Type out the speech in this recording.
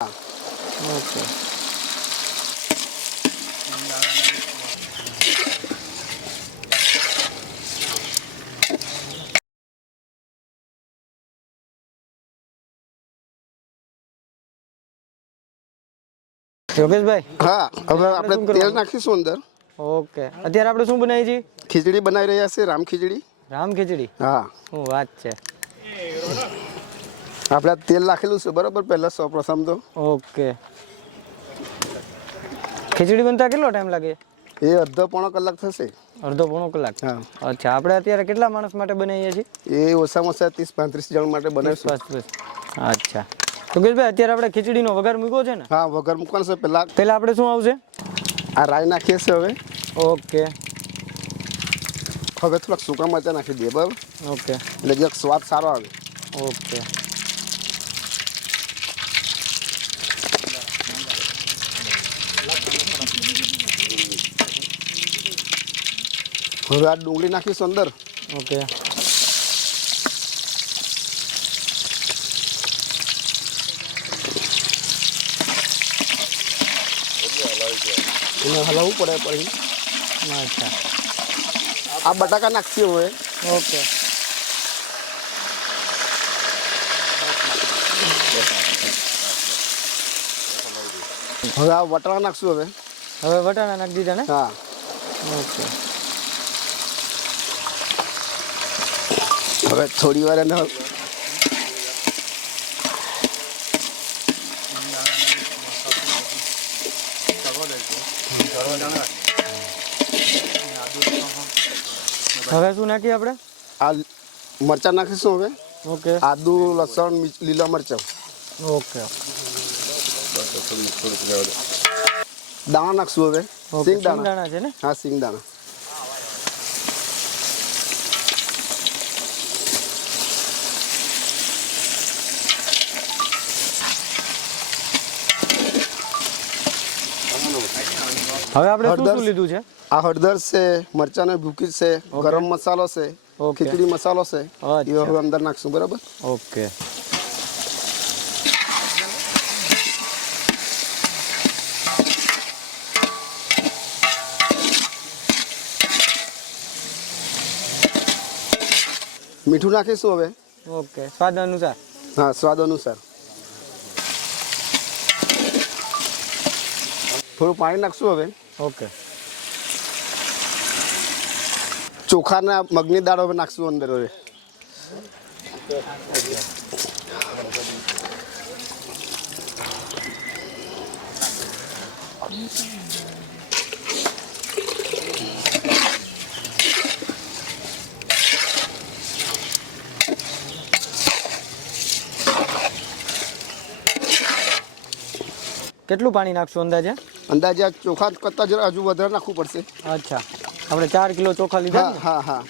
Okay યોગેશભાઈ, હા, હવે આપણે તેલ નાખીશું અંદર. ઓકે, અત્યારે આપણે શું બનાવી છીએ? ખીચડી બનાવી રહ્યા છે, રામ ખીચડી. રામ ખીચડી? હા, શું વાત છે. આપણે તેલ નાખેલું છે બરાબર પહેલા સૌપ્રથમ તો. ઓકે, ખીચડી બનતા કેટલો ટાઈમ લાગે? એ અડધો પોણો કલાક થશે. અડધો પોણો કલાક? હા. અચ્છા, આપણે અત્યારે કેટલા માણસ માટે બનાવીએ છીએ? એ ઓછામાં ઓછા 30-35 જણ માટે બનાવીશું. અચ્છા, યોગેશભાઈ, અત્યારે આપણે ખીચડીનો વઘાર મૂક્યો છે ને? હા, વઘાર મૂકવાનો છે. પહેલા આપણે શું આવશે? આ રાઈ નાખીએ છીએ હવે. ઓકે, હવે થોડાક સૂકા મરચાં નાખી દઈએ બરાબર. ઓકે, એટલે જરાક સ્વાદ સારો આવે. ઓકે, હવે આ ડુંગળી નાખીશું અંદર. ઓકે, એને હલાવવું પડે પછી. અચ્છા, આ બટાકા નાખીએ હવે. ઓકે, હવે આ વટાણા નાખશું હવે. હવે વટાણા નાખી દીધા ને? હા, ઓકે, હવે થોડી વાર એને હવે શું નાખીએ આપણે? આ મરચાં નાખીશું હવે. ઓકે, આદુ, લસણ, લીલા મરચાં. ઓકે, દાણા નાખશું હવે. ઓકે, સિંગ દાણા. દાણા છે ને? હા, સિંગ દાણા. હવે આપણે શું શું લીધું છે? આ હળદર છે, મરચાંનો ભૂકી છે, ગરમ મસાલો છે, ઓકે, ખીચડી મસાલો છે. અચ્છા. એ હવે અંદર નાખશું બરાબર. ઓકે, મીઠું નાખીશું હવે. ઓકે, સ્વાદ અનુસાર. હા, સ્વાદ અનુસાર. થોડું પાણી નાખશું હવે. ઓકે, ચોખાના મગની દાળ હવે નાખશું અંદર હવે. કેટલું પાણી નાખશું અંદાજે? અંદાજે આ ચોખા કરતાં જરા હજુ વધારે નાખવું પડશે. અચ્છા, આપણે 4 કિલો ચોખા લીધા હા, ને? હા, હા.